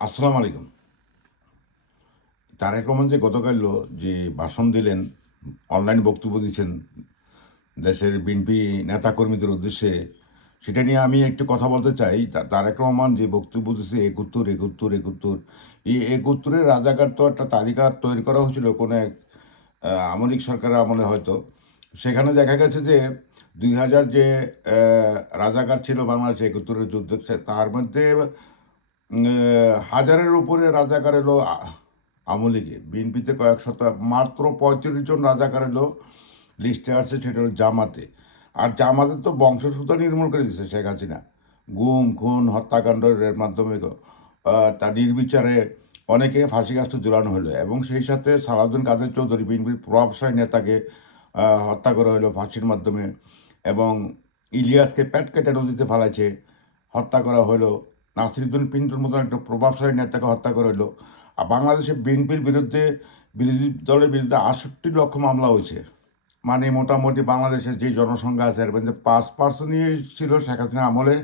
আসসালামু আলাইকুম। তারেক রহমান যে গতকাল যে ভাষণ দিলেন, অনলাইন বক্তব্য দিচ্ছেন দেশের বিএনপি নেতাকর্মীদের উদ্দেশ্যে, সেটা নিয়ে আমি একটু কথা বলতে চাই। তারেক রহমান যে বক্তব্য দিচ্ছে ৭১, ৭১, ৭১, এই ৭১-এর রাজাকার তো একটা তালিকা তৈরি করা হয়েছিল কোনো এক আওয়ামী লীগ সরকারের আমলে হয়তো। সেখানে দেখা গেছে যে ২০০০ যে রাজাকার ছিল বাংলাদেশে ৭১-এর যুদ্ধে, তার মধ্যে হাজারের উপরে রাজাকার এলো আওয়ামী লীগে। বিএনপিতে কয়েক শত, মাত্র ৩৫ জন রাজাকার এলো লিস্টে আসছে, সেটা হলো জামাতে। আর জামাতে তো বংশসূত্র নির্মূল করে দিচ্ছে শেখ হাসিনা। গুম, খুন, হত্যাকাণ্ডের মাধ্যমে তার নির্বিচারে অনেকে ফাঁসিকাষ্ঠ ঝুলানো হলো, এবং সেই সাথে সালাউদ্দিন কাদের চৌধুরী বিএনপির প্রভাবশালী নেতাকে হত্যা করা হলো ফাঁসির মাধ্যমে, এবং ইলিয়াসকে পেট কেটে নদীতে ফেলাইছে, হত্যা করা হলো। নাসিরুদ্দিন পিন্টুর মতন একটা প্রভাবশালী নেতাকে হত্যা করা হলো। আর বাংলাদেশে বিএনপির বিরুদ্ধে, বিরোধী দলের বিরুদ্ধে ৬৮ লক্ষ মামলা হয়েছে। মানে মোটামুটি বাংলাদেশের যে জনসংখ্যা আছে এর মধ্যে ৫% ছিল শেখ হাসিনা আমলে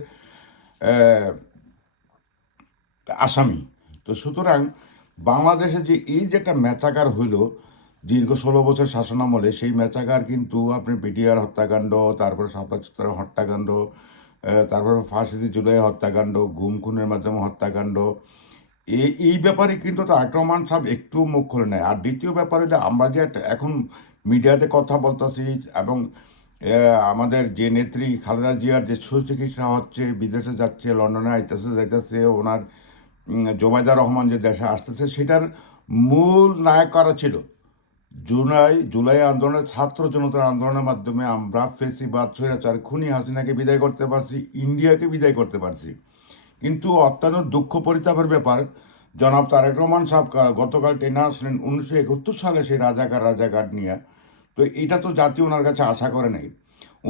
আসামি। তো সুতরাং বাংলাদেশে যে এই যে একটা ম্যাচাকার হইল দীর্ঘ ১৬ বছর শাসনামলে, সেই ম্যাচাকার কিন্তু আপনি বিডিআর হত্যাকাণ্ড, তারপরে শাপলা চত্বরের হত্যাকাণ্ড, তারপরে ফাঁসিতে জুলাই হত্যাকাণ্ড, গুম খুনের মাধ্যমে হত্যাকাণ্ড, এই ব্যাপারে কিন্তু তারেক রহমান সাহেব একটু মুখ খুলে নেয়। আর দ্বিতীয় ব্যাপার হলো আমরা যে এখন মিডিয়াতে কথা বলতেছি, এবং আমাদের যে নেত্রী খালেদা জিয়ার যে সুচিকিৎসা হচ্ছে, বিদেশে যাচ্ছে, লন্ডনে আইতেছে যাইতেছে, ওনার জোবায়দা রহমান যে দেশে আসতেছে, সেটার মূল নায়ক কারা ছিল? জুলাই আন্দোলনের ছাত্র জনতার আন্দোলনের মাধ্যমে আমরা ফেসিবাদ স্বৈরাচার খুনি হাসিনাকে বিদায় করতে পারছি, ইন্ডিয়াকে বিদায় করতে পারছি। কিন্তু অত্যন্ত দুঃখ পরিতাপের ব্যাপার, জনাব তারেক রহমান সাহেব গতকাল টেনে আসলেন ১৯৭১ সালে সেই রাজাকার নিয়ে। তো এটা তো জাতি ওনার কাছে আশা করে নাই।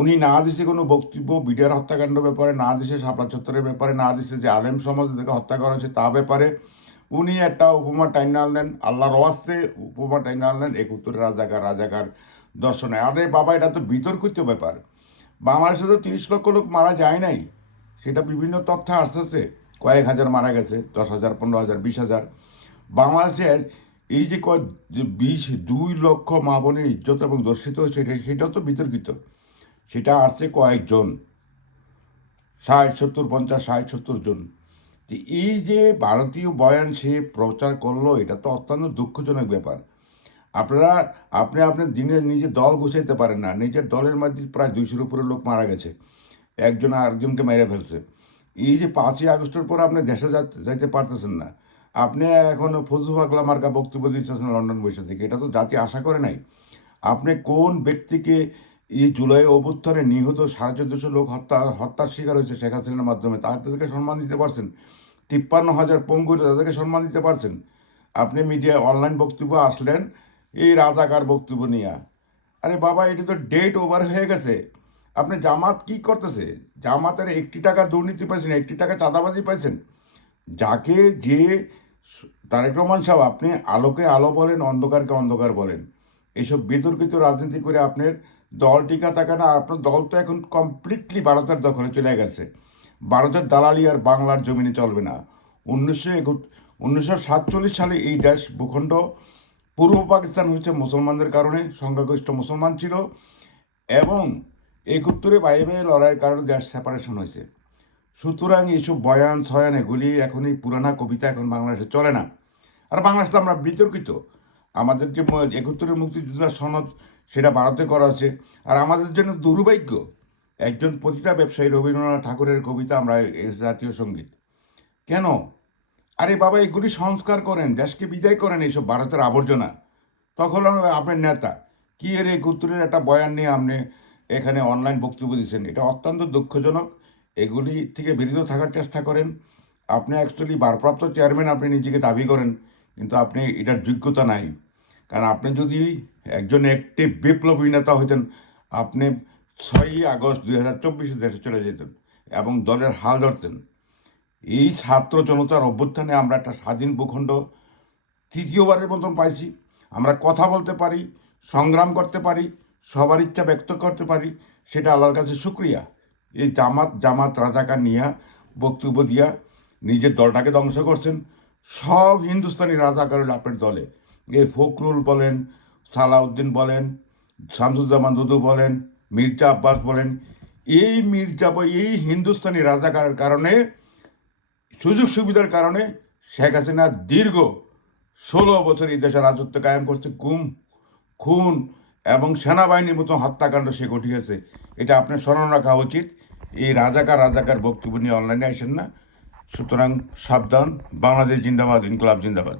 উনি না দিছে কোনো বক্তব্য বিডিআর হত্যাকাণ্ড ব্যাপারে, না দিছে শাপলা চত্বরের ব্যাপারে, না দিছে যে আলেম সমাজদেরকে হত্যা করা হয়েছে তা ব্যাপারে। উনি একটা উপমা টাইনে আনলেন, আল্লাহর ওয়াস্তে উপমা টাইনে আনলেন ৭১ রাজাকার দর্শনে। আরে বাবা, এটা তো বিতর্কিত ব্যাপার। বাংলাদেশে তো ৩০ লক্ষ লোক মারা যায় নাই, সেটা বিভিন্ন তথ্য আসতেছে। কয়েক হাজার মারা গেছে, ১০,০০০, ১৫,০০০, ২০,০০০। বাংলাদেশের এই যে ২ লক্ষ মা বোনের ইজ্জত এবং দর্শিত হয়েছে, সেটাও তো বিতর্কিত। সেটা আসছে কয়েকজন, ৬০, ৭০, ৫০, ৬০, ৭০ জন। তো এই যে ভারতীয় বয়ান সে প্রচার করলো, এটা তো অত্যন্ত দুঃখজনক ব্যাপার। আপনারা আপনার দিনের নিজের দল গুছাইতে পারেন না। নিজের দলের মধ্যে প্রায় ২০০-র উপরে লোক মারা গেছে, একজন আরেকজনকে মেরে ফেলছে। এই যে ৫ই আগস্টের পর আপনি দেশে যাইতে পারতেছেন না, আপনি এখন ফজলু পাগলা মার্কা বক্তব্য দিতেছেন লন্ডন বসে থেকে, এটা তো জাতি আশা করে নাই। আপনি কোন ব্যক্তিকে, এই জুলাই অভ্যুত্থানে নিহত ১৪৫০ লোক হত্যার শিকার হয়েছে শেখ হাসিনার মাধ্যমে, তাদেরকে সম্মান দিতে পারছেন? ৫৩,০০০ পঙ্গু, তাদেরকে সম্মান দিতে পারছেন? আপনি মিডিয়া অনলাইন বক্তব্য আসলেন এই রাজাকার বক্তব্য নিয়ে। আরে বাবা, এটা তো ডেট ওভার হয়ে গেছে। আপনি জামাত কি করতেছে? জামাতের ১ টাকা দুর্নীতি পাইছেন, ১ টাকা চাঁদাবাজি পাইছেন? যাকে যে তারেক রহমান সাহেব, আপনি আলোকে আলো বলেন, অন্ধকারকে অন্ধকার বলেন, এইসব বিতর্কিত রাজনীতি করে আপনার দল টিকা থাকে না। আপনার দল তো এখন কমপ্লিটলি ভারতের দখলে চলে গেছে। ভারতের দালালি আর বাংলার জমিনে চলবে না। ১৯৪৭ সালে এই দেশ ভূখণ্ড, পূর্ব পাকিস্তান হচ্ছে মুসলমানদের কারণে, সংখ্যাগরিষ্ঠ মুসলমান ছিল, এবং ৭১-এ ভাইয়ে ভাইয়ে লড়াইয়ের কারণে দেশ সেপারেশন হয়েছে। সুতরাং এইসব বয়ান ছয়ান এগুলি এখন, এই পুরানা কবিতা এখন বাংলাদেশে চলে না। আর বাংলাদেশে আমরা বিতর্কিত। আমাদের যে ৭১-এর মুক্তিযোদ্ধার সনদ, সেটা ভারতে করা আছে। আর আমাদের জন্য দুর্ভাগ্য, একজন পতিতা ব্যবসায়ী রবীন্দ্রনাথ ঠাকুরের কবিতা আমরা জাতীয় সঙ্গীত। কেন? আরে বাবা, এগুলি সংস্কার করেন, দেশকে বিদায় করেন এইসব ভারতের আবর্জনা। তখন আপনার নেতা কি এর ৭১-এর একটা বয়ান নিয়ে আপনি এখানে অনলাইন বক্তব্য দিচ্ছেন, এটা অত্যন্ত দুঃখজনক। এগুলি থেকে বিরত থাকার চেষ্টা করেন। আপনি অ্যাকচুয়ালি ভারপ্রাপ্ত চেয়ারম্যান, আপনি নিজেকে দাবি করেন, কিন্তু আপনি এটার যোগ্যতা নাই। কারণ আপনি যদি একজন অ্যাক্টিভ বিপ্লবী নেতা হইতেন, আপনি ৬ই আগস্ট ২০২৪ দেশে চলে যেতেন এবং দলের হাল ধরতেন। এই ছাত্র জনতার অভ্যুত্থানে আমরা একটা স্বাধীন ভূখণ্ড তৃতীয়বারের মতন পাইছি। আমরা কথা বলতে পারি, সংগ্রাম করতে পারি, সবার ইচ্ছা ব্যক্ত করতে পারি, সেটা আল্লাহর কাছে শুক্রিয়া। এই জামাত রাজাকার নিয়ে বক্তব্য দিয়া নিজের দলটাকে ধ্বংস করছেন, সব হিন্দুস্তানি রাজাকার হলো আপনার দলে। এই ফখরুল বলেন, সালাউদ্দিন বলেন, শামসুজ্জামান দুদু বলেন, মির্জা আব্বাস বলেন, এই হিন্দুস্তানি রাজাকারের কারণে, সুযোগ সুবিধার কারণে শেখ হাসিনা দীর্ঘ 16 বছর এই দেশে রাজত্ব কায়েম করছে। গুম, খুন এবং সেনাবাহিনীর মতো হত্যাকাণ্ড সে ঘটিয়েছে। এটা আপনার স্মরণ রাখা উচিত। এই রাজাকার রাজাকার বক্তব্য নিয়ে অনলাইনে আসেন না। সুতরাং সাবধান। বাংলাদেশ জিন্দাবাদ, ইনকলাব জিন্দাবাদ।